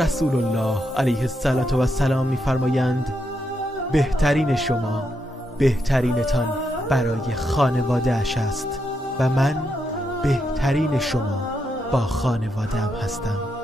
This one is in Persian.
رسول الله علیه السلام می‌فرمایند بهترین شما بهترینتان برای خانواده اش است و من بهترین شما با خانواده ام هستم.